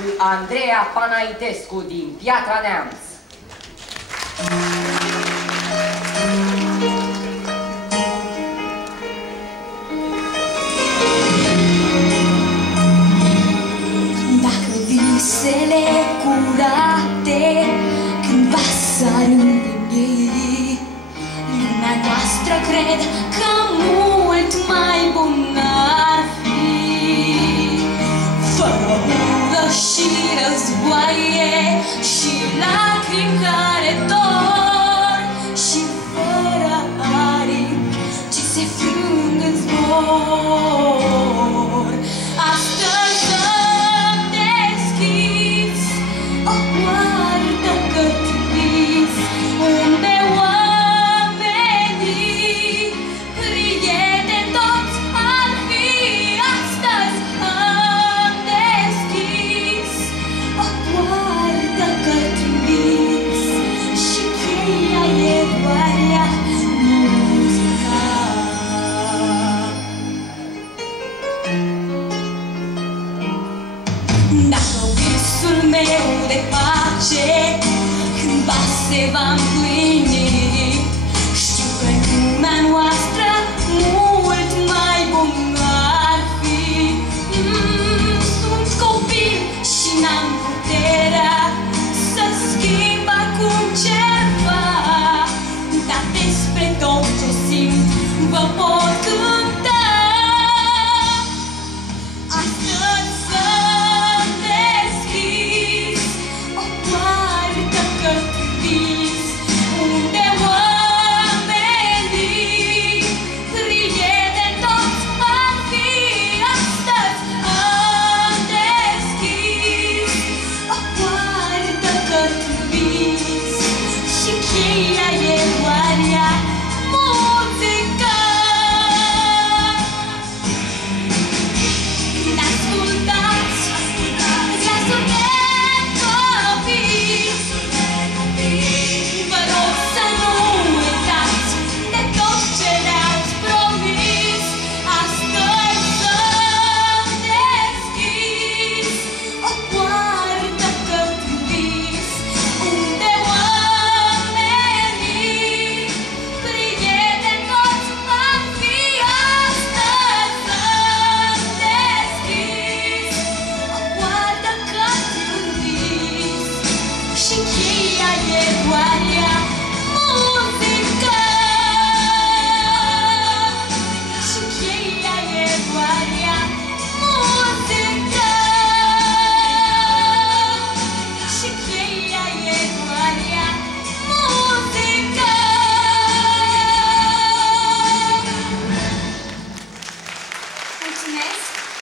cu Andreea Panaitescu din Piatra Neamț. Dacă visele curate cândva s-ar împlini, lumea noastră cred că mult mai bună ar fi. Fără ură și războaie și lacrimi care dor, și fără aripi ce se frâng în zbor. Astăzi îmi deschizi o poartă către vis, unde oamenii prieteni toți ar fi. Astăzi îmi deschizi o poartă către vis, și cheia e doar ea, muzica. Dacă visul meu de pace cândva se va împlini,